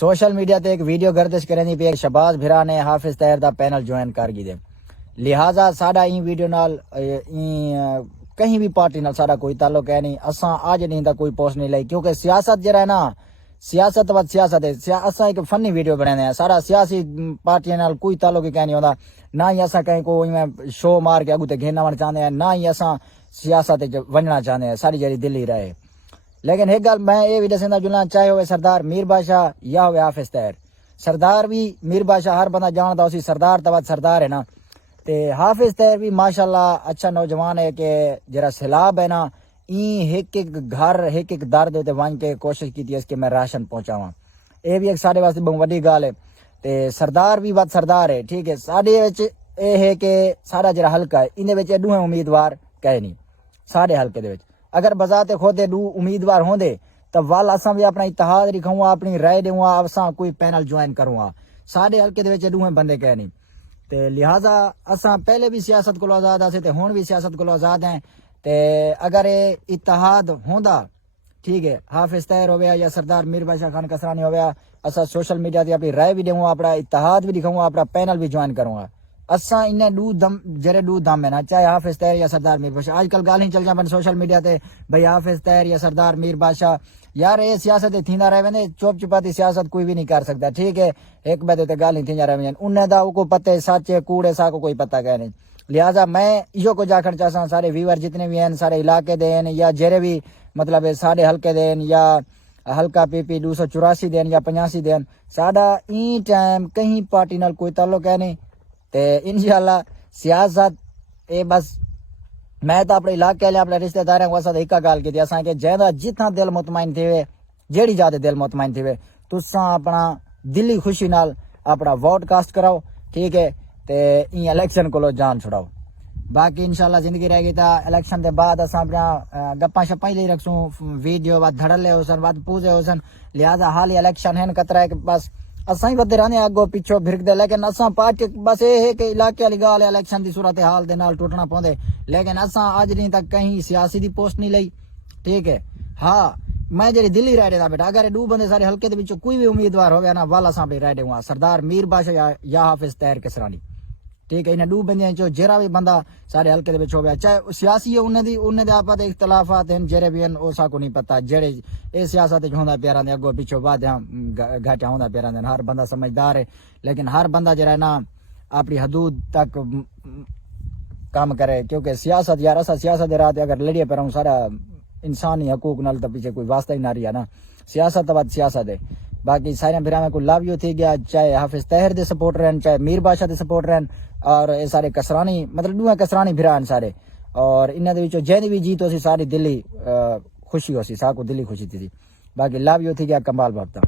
Social media ते एक video गर्दिश करेंदी पे शहबाज भिरा ने हाफिज तैयर दा पैनल ज्वाइन कर गी दे। लिहाजा साडा ई वीडियो नाल कहीं भी पार्टी नाल साडा कोई ताल्लुक है नहीं। असां अज नहीं दा कोई पोस्ट नहीं लाई, क्योंकि सियासत जरा है ना, सियासत व सियासत है। असां एक फनी वीडियो बनाने हैं, सारा सियासी पार्टियां नाल कोई ताल्लुक ही नहीं होता। ना ही असां कहीं को शो मार के अगू ते घेना वण चाहते हैं, ना ही असां सियासत वनना चाहते हैं। सारी जड़ी दिल्ली रहे। लेकिन एक गल मैं ये भी दसना जुलना, चाहे हो सरदार मीर बादशाह या हो हाफिज तैयर। सरदार भी मीर बादशाह हर बंदा जानता उसी, सरदार तब सरदार है ना। ते हाफिज तैयर भी माशाल्लाह अच्छा नौजवान है कि जरा सैलाब है ना, एक एक घर एक एक दर दे वन के कोशिश की कि मैं राशन पहुंचावा। ये भी एक साढ़े वास्ते बहुत बड़ी गल है। ते सरदार भी बात सरदार है, ठीक है। साढ़े ये है कि सारा जरा हल्का है, इन्हें एडू उम्मीदवार कहे नहीं साढ़े हल्के दे। अगर बजाते खुद एडू उम्मीदवार होंदे तो वाल असां भी अपना इतिहाद रखूंगा, अपनी राय दूंगा, असां कोई पैनल ज्वाइन करूंगा। साढ़े हल्के दे एडू बंदे कहे नहीं। ते लिहाजा असां पहले भी सियासत को आजाद आसे ते हुण भी सियासत को आजाद हैं। ते अगर ये इतिहाद होंदा, ठीक है, हाफिज तैयर हो गया या सरदार मीर बादशाह खान कसरानी हो गया, असा सोशल मीडिया से अपनी राय भी दूंगा, अपना इतिहाद भी दिखाऊंगा, अपना पैनल भी ज्वाइन करूंगा। असा इन्हें दू दम है ना, चाहे हाफिज तैयर या सरदार मीर बादशाह। आजकल गाल ही चल जा सोशल मीडिया ते भाई हाफिज तैयर या सरदार मीर बादशाह। यार ये सियासत थींदा रहे, चुप चुपाती सियासत कोई भी नहीं कर सकता, ठीक है। एक बदे ते गाल ही थी रहे, उन्हें दा को पते सच कूड़े सा को कोई पता कह नहीं। लिहाजा मैं इो कुछ आखना चाहता, सारे व्यूअर जितने भी हैं, सारे इलाके दे या जेरे भी मतलब साढ़े हल्के दे या हल्का PP 284 देन या 85 देन, साडा ई टाइम कहीं पार्टी नाल कोई ताल्लुक है नहीं। ते इंशाल्लाह सियासत ए बस मैं तो अपने इलाके अपने रिश्तेदार एक गल की असा कि ज्यादा जितना दिल मुतमैन थे, जेड़ी ज्यादा दिल मुतमैन थे, तुसा अपना दिली खुशी नाल अपना वोट कास्ट कराओ, ठीक है। ते इलेक्शन को जान छुड़ाओ। बाकी इंशाल्लाह जिंदगी रहेगी तो इलेक्शन के बाद असा अपना गप्पा शप्पा ही रखसूं, वीडियो बाद धड़ल्ले होसन, बाद पूजे होसन। लिहाजा हाल ही इलेक्शन है खतरा है कि बस असा ही बदे रहने अगो पिछो भिरकदे। लेकिन असा पार्टी बस ये है कि इलाके वाली गाल है, इलेक्शन की सूरत हाल दे नाल टुटना पौंदे। लेकिन असा अज नहीं तक कहीं सियासी की पोस्ट नहीं ली, ठीक है। हाँ मैं जी दिल्ली रह रहा बेटा, अगर दू बंदे सारे हल्के के कोई भी उम्मीदवार हो ना, वाल असा भी रह दूंगा, सरदार मीर बादशाह या हाफिज तैयर कसरानी, ठीक है। इन्हें दू बंदे चो जेरा भी बंदा सारे हल्के हो गया, चाहे सियासी है उन्हें आपस इख्तलाफात हैं, जेरे भी हैं साको नहीं पता। जेड़े ये सियासत होंदा प्यारा दे अगो पिछो वाद्या घाटा होंदा प्यारा दे, हर बंदा समझदार है। लेकिन हर बंदा जरा है ना अपनी हदूद तक काम करे, क्योंकि सियासत यार असा सियासत रात अगर लड़िए पर सारा इंसानी हकूक नाल तो पीछे कोई वास्ता ही ना रही है ना। सियासत तो बात सियासत है। बाकी सारे फिर में कोई लाभ यो थी गया, चाहे हाफिज तैयर दे सपोर्टर हैं, चाहे मीर बादशाह दे सपोर्टर हैं, और ये सारे कसरानी मतलब दूए कसरानी फिर सारे। और इन्होंने जैनी भी जीत हो सी सारी दिल्ली खुशी हो सी, साको दिल्ली खुशी थी। बाकी लाभ यो थी गया कमाल भगता।